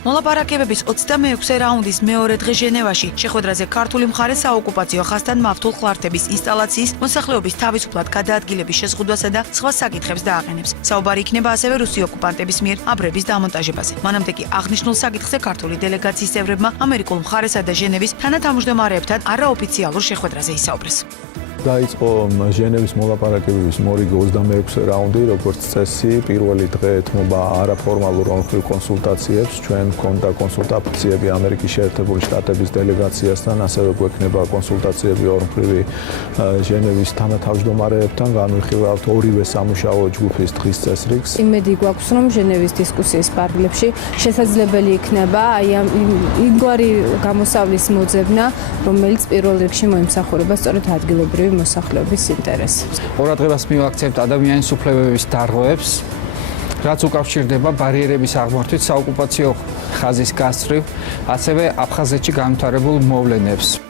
მოლაპარაკებების 26 რაუნდის მეორე დღე ჟენევაში შეხვედრაზე ქართული მხარე საოკუპაციო ხაზთან მავთულ ხლართების ინსტალაციის მოსახლეობის თავისუფლად გადაადგილების შეზღუდვასა და სხვა საკითხებს დააყენებს. საუბარი იქნება ასევე რუსი ოკუპანტების მიერ აბრების დამონტაჟებაზე. მანამდე კი აღნიშნულ საკითხზე ქართული დელეგაციის წევრებმა ამერიკულ მხარესა და ჟენევის თანათავმჯდომარეებთან არაოფიციალურ შეხვედრაზე ისაუბრეს. დაიწყო ჟენევის მოლაპარაკებების მორიგე 26 რაუნდი, როგორც წესი, პირველი დღე ეთმობა არაფორმალურ ორმხრივ კონსულტაციებს. ჩვენ მქონდა კონსულტაციები ამერიკის შეერთებული შტატების დელეგაციასთან, ასევე გვექნება კონსულტაციები ორმხრივი ჟენევის თანათავმჯდომარეებთან, განვიხილავთ ორივე სამუშაო ჯგუფის დღის წესრიგს. იმედი გვაქვს, რომ ჟენევის დისკუსიის პარალელში შესაძლებელი იქნება იმგვარი გამოსავლის მოძებნა, რომელიც პირველ რიგში მოიმსახურება სწორედ ადგილობრივი მოსახლეობის ინტერესებს. ყურადღებას მივაქცევთ ადამიანის უფლებების დარღვევებს, რაც უკავშირდება ბარიერების აღმართვით საოკუპაციო ხაზის გასწრიფ, ასევე აფხაზეთში განვითარებულ მოვლენებს.